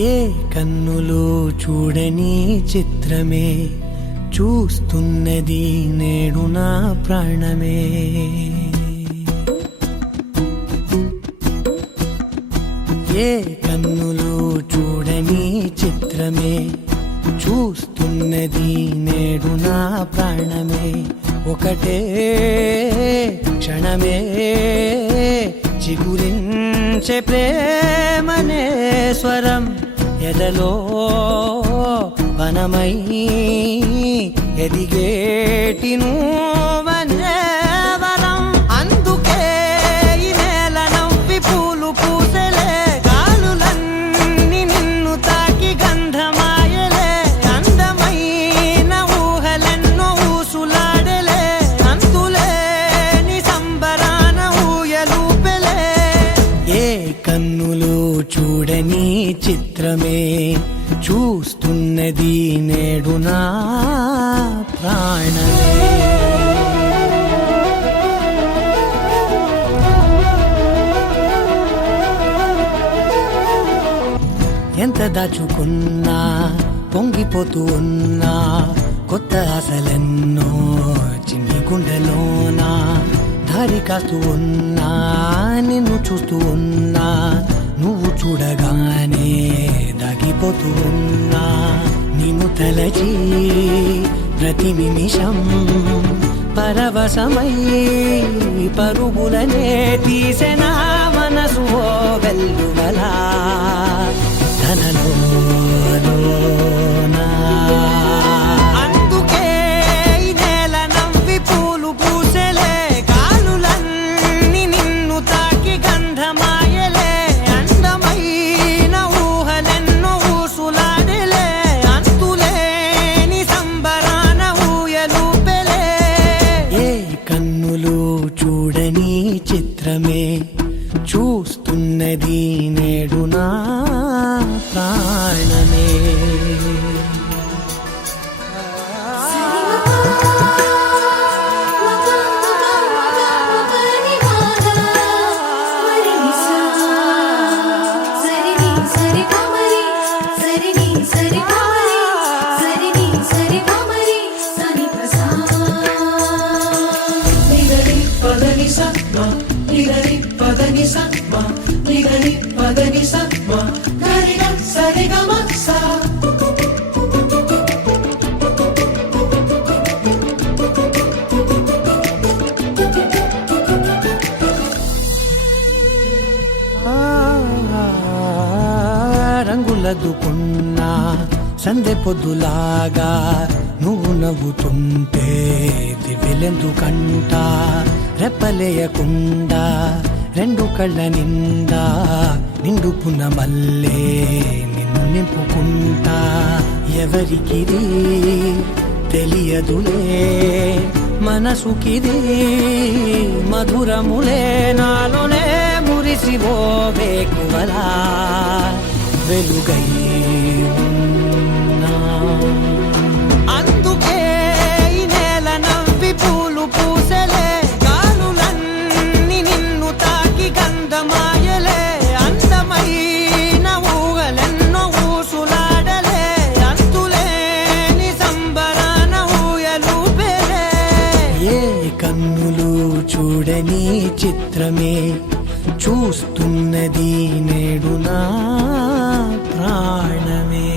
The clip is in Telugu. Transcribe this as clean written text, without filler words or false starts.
ఏ కన్నులు చూడని చిత్రమే చూస్తున్నది నేడు నా ప్రాణమే. ఏ కన్నులు చూడని చిత్రమే చూస్తున్నది నేడు నా ప్రాణమే. ఒకటే క్షణమే చిగురించే ప్రేమనే స్వరం ఎదలో వనమై ఎదిగేటి నువ్వనే వరం. అందుకే ఈ నేల నవ్వి పూలు పూసెలే, గాలులన్నీ నిన్ను తాకి గంధమాయలే. అందమైన ఊహలెన్నో ఊసులాడలే, అంతులేని సంబరాన ఊయలూపెలే. ఏ కన్నులు చూడని చిత్రమే చూస్తున్నది నేడు నా ప్రాణమే. ఎంత దాచుకున్నా పొంగిపోతూ ఉన్నా, కొత్త ఆశలెన్నో చిన్ని గుండెలోనా దారి కాస్తూ ఉన్నా. నిన్ను చూస్తూ ఉన్నా, నువ్వు చూడగానే దాగిపోతూ ఉన్నా. నిన్ను తలచి ప్రతి నిమిషం పరవశమై పరుగులనే తీసెనా మనసు ఓ వెల్లువలా తనలోనా. అందుకే ఈ నేల నవ్వి పూలు పూసెలే, గాలులన్నీ నిన్ను తాకి గంధమాయలే. అందమైన ఊహలెన్నో ఊసులాడలే, అంతులేని సంబరాన ఊయలూపెలే. ఏ కన్నులు చూడని చిత్రమే చూస్తున్నది నేడు నా ప్రాణమే. రంగులదుకున్నా సందె పొద్దులాగా నువ్వు నవ్వుతుంటే దివ్వెలెందుకంట. రెప్పలేయకుండా రెండు కళ్ళ నిండా నిండుకున్న మల్లే నిన్ను నింపుకుంటా. ఎవరికిది తెలియదులే మనసుకిది మధురములే, నాలోనే మురిసివో వేకువలా వెలుగై ఉన్నా. అందుకే ఈ నేల నవ్వి పూలు పూసెలే, గాలులన్నీ నిన్ను తాకి గంధమాయలే. అందమైన ఊహలెన్నో ఊసులాడలే, అంతులేని సంబరాన ఊయలూపెలే. ఏ కన్నులు చూడని చిత్రమే చూస్తున్నది నేడు నా ప్రాణమే.